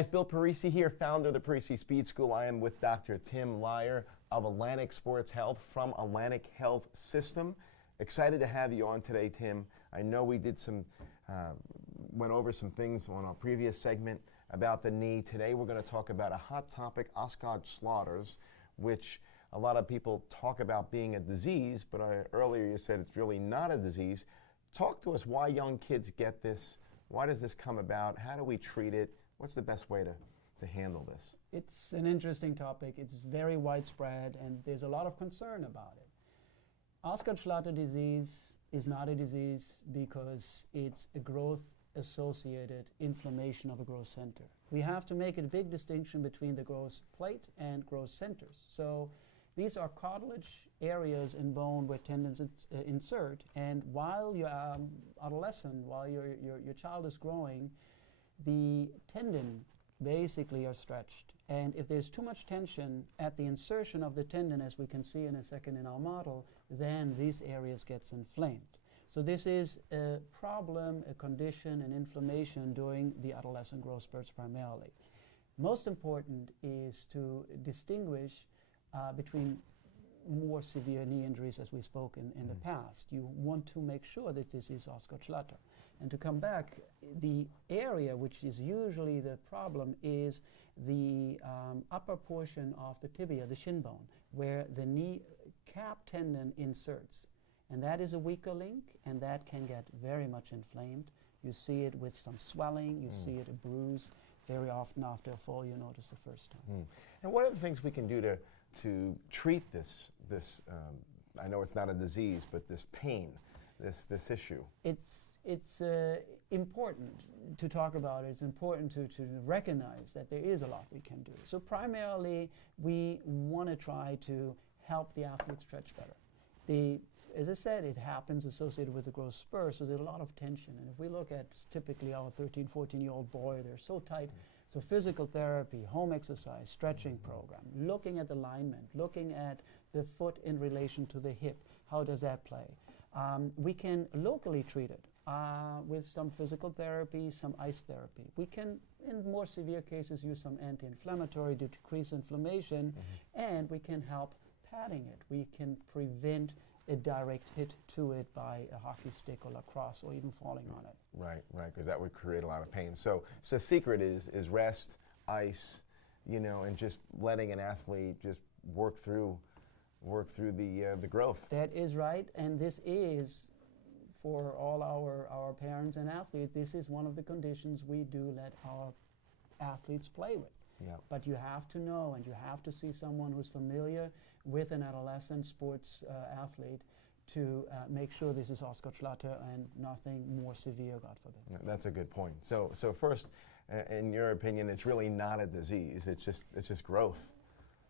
guys, Bill Parisi here, founder of the Parisi Speed School. I am with Dr. Tim Leier of Atlantic Sports Health from Atlantic Health System. Excited to have you on today, Tim. I know we did went over some things on our previous segment about the knee. Today we're going to talk about a hot topic, Osgood-Schlatter's, which a lot of people talk about being a disease, but earlier you said it's really not a disease. Talk to us why young kids get this. Why does this come about? How do we treat it? What's the best way to handle this? It's an interesting topic. It's very widespread, and there's a lot of concern about it. Osgood-Schlatter disease is not a disease because it's a growth-associated inflammation of a growth center. We have to make a big distinction between the growth plate and growth centers. So these are cartilage areas in bone where tendons insert, and while you're adolescent, while your child is growing, the tendon basically are stretched. And if there's too much tension at the insertion of the tendon, as we can see in a second in our model, then these areas gets inflamed. So this is a problem, a condition, an inflammation during the adolescent growth spurts primarily. Most important is to distinguish between more severe knee injuries, as we spoke in the past. You want to make sure that this is Osgood-Schlatter. And to come back, the area which is usually the problem is the upper portion of the tibia, the shin bone, where the knee cap tendon inserts. And that is a weaker link, and that can get very much inflamed. You see it with some swelling, you see it a bruise. Very often after a fall, you notice the first time. And what are the things we can do to treat this I know it's not a disease, but this pain, this issue? It's important to talk about it. It's important to recognize that there is a lot we can do. So primarily, we want to try to help the athlete stretch better. As I said, it happens associated with the growth spur, so there's a lot of tension. And if we look at typically our 13, 14-year-old boy, they're so tight. So physical therapy, home exercise, stretching program, looking at alignment, looking at the foot in relation to the hip, how does that play? We can locally treat it with some physical therapy, some ice therapy. We can, in more severe cases, use some anti-inflammatory to decrease inflammation, and we can help padding it. We can prevent a direct hit to it by a hockey stick or lacrosse or even falling on it. Right, because that would create a lot of pain. So the secret is rest, ice, and just letting an athlete just work through the growth. That is right, and this is, for all our parents and athletes, this is one of the conditions we do let our athletes play with. Yep. But you have to know, and you have to see someone who's familiar with an adolescent sports athlete to make sure this is Osgood-Schlatter and nothing more severe, God forbid. That's a good point. So first, in your opinion, it's really not a disease. It's just growth.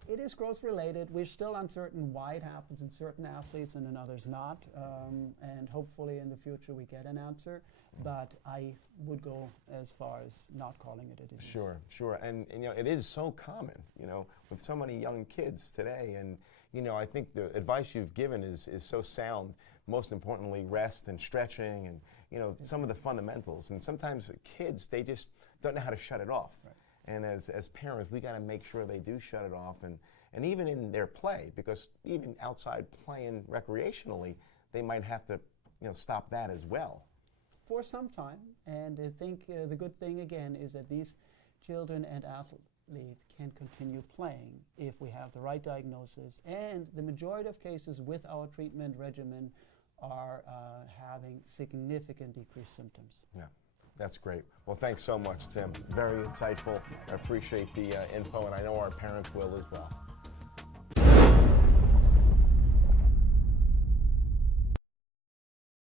It is growth related. We're still uncertain why it happens in certain athletes and in others not. And hopefully in the future we get an answer. But I would go as far as not calling it a disease. Sure. And it is so common, with so many young kids today. And I think the advice you've given is so sound. Most importantly, rest and stretching and some of the fundamentals. And sometimes kids, they just don't know how to shut it off. Right. And as parents, we got to make sure they do shut it off, and even in their play, because even outside playing recreationally, they might have to stop that as well. For some time, and I think the good thing again is that these children and athletes can continue playing if we have the right diagnosis, and the majority of cases with our treatment regimen are having significant decreased symptoms. Yeah. That's great. Well, thanks so much, Tim. Very insightful. I appreciate the info, and I know our parents will as well.